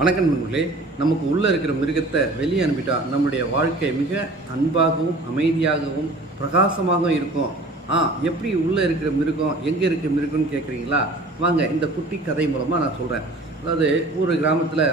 வணக்கம் நண்பர்களே. நமக்கு உள்ளே இருக்கிற மிருகத்தை வெளியே அனுப்பிட்டா நம்முடைய வாழ்க்கை மிக அன்பாகவும் அமைதியாகவும் பிரகாசமாகவும் இருக்கும். ஆ எப்படி உள்ளே இருக்கிற மிருகம் எங்கே இருக்கிற மிருகம்னு கேட்குறீங்களா வாங்க இந்த குட்டி கதை மூலமாக நான் சொல்கிறேன் அதாவது ஒரு கிராமத்தில்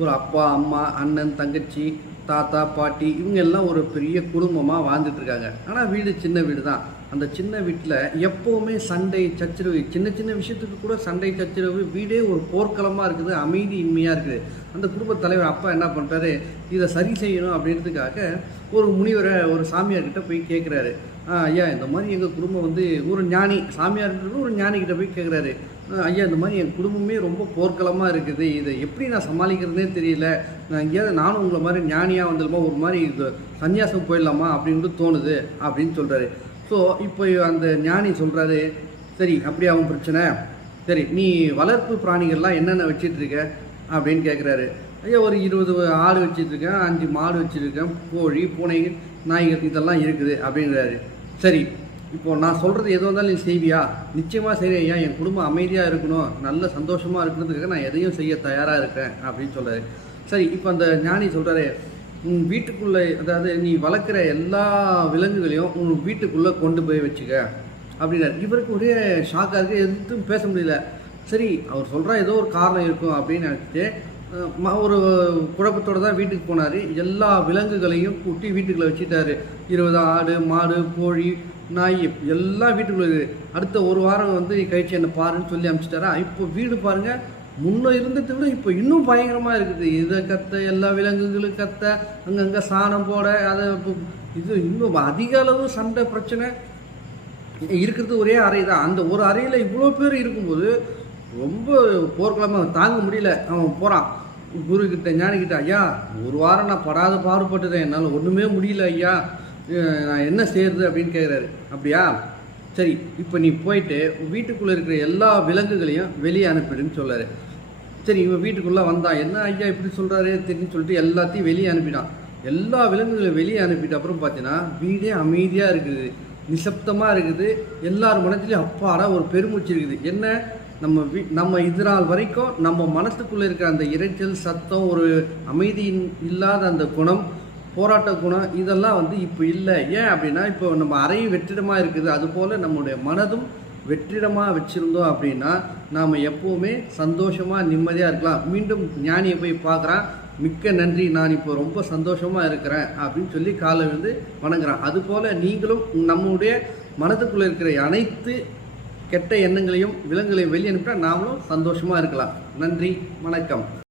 ஒரு அப்பா அம்மா அண்ணன் தங்கச்சி தாத்தா பாட்டி இவங்க எல்லாம் ஒரு பெரிய குடும்பமாக வாழ்ந்துட்டு இருக்காங்க ஆனால் வீடு சின்ன வீடு தான் அந்த சின்ன வீட்டில் எப்போவுமே சண்டை சச்சரவு சின்ன சின்ன விஷயத்துக்கு கூட சண்டை சச்சரவு வீடே ஒரு போர்க்களமாக இருக்குது அமைதி இன்மையாக இருக்குது. அந்த குடும்ப தலைவர் அப்பா என்ன பண்ணுறாரு இதை சரி செய்யணும் அப்படின்றதுக்காக ஒரு முனிவரை ஒரு சாமியார்கிட்ட போய் கேட்குறாரு ஐயா இந்த மாதிரி எங்கள் குடும்பம் வந்து ஒரு ஞானி சாமியார்ன்றது ஒரு ஞானிக்கிட்ட போய் கேட்குறாரு ஐயா இந்த மாதிரி என் குடும்பமே ரொம்ப போர்க்களமாக இருக்குது. இதை எப்படி நான் சமாளிக்கிறதுனே தெரியல. நான் எங்கேயாவது நானும் உங்களை மாதிரி ஞானியாக வந்துடுமா ஒரு மாதிரி இது சன்னியாசம் போயிடலாமா? அப்படின்ட்டு தோணுது அப்படின்னு சொல்கிறாரு ஸோ இப்போ அந்த ஞானி சொல்கிறாரு சரி அப்படி அவன் பிரச்சனை? சரி நீ வளர்ப்பு பிராணிகள்லாம் என்னென்ன வச்சிட்ருக்க அப்படின்னு கேட்குறாரு ஐயா ஒரு இருபது ஆடு வச்சிட்ருக்கேன் அஞ்சு மாடு வச்சுருக்கேன் கோழி பூனை நாய்கள் இதெல்லாம் இருக்குது அப்படிங்கிறாரு சரி இப்போது நான் சொல்கிறது எதுவும் இருந்தாலும் நீ செய்வியா? நிச்சயமாக சரி ஐயா. என் குடும்பம் அமைதியாக இருக்கணும். நல்ல சந்தோஷமாக இருக்கிறதுக்காக நான் எதையும் செய்ய தயாராக இருக்கேன் அப்படின்னு சொல்கிறாரு சரி இப்போ அந்த ஞானி சொல்கிறாரு உன் வீட்டுக்குள்ளே அதாவது நீ வளர்க்குற எல்லா விலங்குகளையும் உன் வீட்டுக்குள்ளே கொண்டு போய் வச்சுக்க அப்படின்னாரு. இவருக்கு ஒரே ஷாக்காக இருக்குது எதுவும் பேச முடியல. சரி அவர் சொல்கிறா ஏதோ ஒரு காரணம் இருக்கும் அப்படின்னு நினச்சிட்டு ஒரு குழப்பத்தோடு தான் வீட்டுக்கு போனார். எல்லா விலங்குகளையும் கூட்டி வீட்டுக்குள்ளே வச்சுட்டாரு. இருபது ஆடு மாடு கோழி நாய் எல்லாம் வீட்டுக்குள்ளே அடுத்த ஒரு வாரம் வந்து நீ கழிச்சு என்ன பாருன்னு சொல்லி அனுப்பிச்சிட்டாரா இப்போ வீடு பாருங்கள் முன்ன இருந்ததை விட இப்போ இன்னும் பயங்கரமாக இருக்குது. இதை கத்த எல்லா விலங்குகளும் கத்த அங்கங்கே சாணம் போட அதை இப்போ இது இன்னும் அதிக அளவு சண்டை பிரச்சனை. இருக்கிறது ஒரே அறை தான் அந்த ஒரு அறையில் இவ்வளோ பேர் இருக்கும்போது ரொம்ப போர்க்களமாக தாங்க முடியல. அவன் போகிறான் குரு கிட்ட ஞானிக்கிட்ட ஐயா ஒரு வாரம் நான் படாத பாடுபட்டுட்டேன் என்னால் ஒன்றுமே முடியல ஐயா. நான் என்ன செய்கிறது அப்படின்னு கேட்குறாரு அப்படியா? சரி இப்போ நீ போயிட்டு வீட்டுக்குள்ளே இருக்கிற எல்லா விலங்குகளையும் வெளியே அனுப்பிடுன்னு சொல்கிறாரு சரி இவன் வீட்டுக்குள்ளே வந்தான் என்ன ஐயா இப்படி சொல்கிறாரு தெரியுன்னு சொல்லிட்டு எல்லாத்தையும் வெளியே அனுப்பிட்டான். எல்லா விலங்குகளையும் வெளியே அனுப்பிட்ட அப்புறம் பார்த்தீங்கன்னா வீடே அமைதியாக இருக்குது. நிசப்தமாக இருக்குது. எல்லார் மனத்துலேயும் அப்பாடா ஒரு பெருமூச்சு இருக்குது. என்ன? நம்ம வீ நம்ம இது நாள் வரைக்கும் நம்ம மனசுக்குள்ளே இருக்கிற அந்த இரைச்சல் சத்தம் ஒரு அமைதி இல்லாத அந்த குணம் போராட்ட குணம் இதெல்லாம் வந்து இப்போ இல்லை. ஏன் அப்படின்னா இப்போ நம்ம அறையும் வெற்றிடமாக இருக்குது. அதுபோல் நம்முடைய மனதும் வெற்றிடமாக வச்சுருந்தோம் அப்படின்னா நாம் எப்போவுமே சந்தோஷமாக நிம்மதியாக இருக்கலாம். மீண்டும் ஞானியை போய் பார்க்குறான். மிக்க நன்றி. நான் இப்போ ரொம்ப சந்தோஷமாக இருக்கிறேன் அப்படின்னு சொல்லி காலை வந்து வணங்குறான். அதுபோல் நீங்களும் நம்முடைய மனதுக்குள்ளே இருக்கிற அனைத்து கெட்ட எண்ணங்களையும் விலங்குகளையும் வெளியே நாமளும் சந்தோஷமாக இருக்கலாம். நன்றி. வணக்கம்.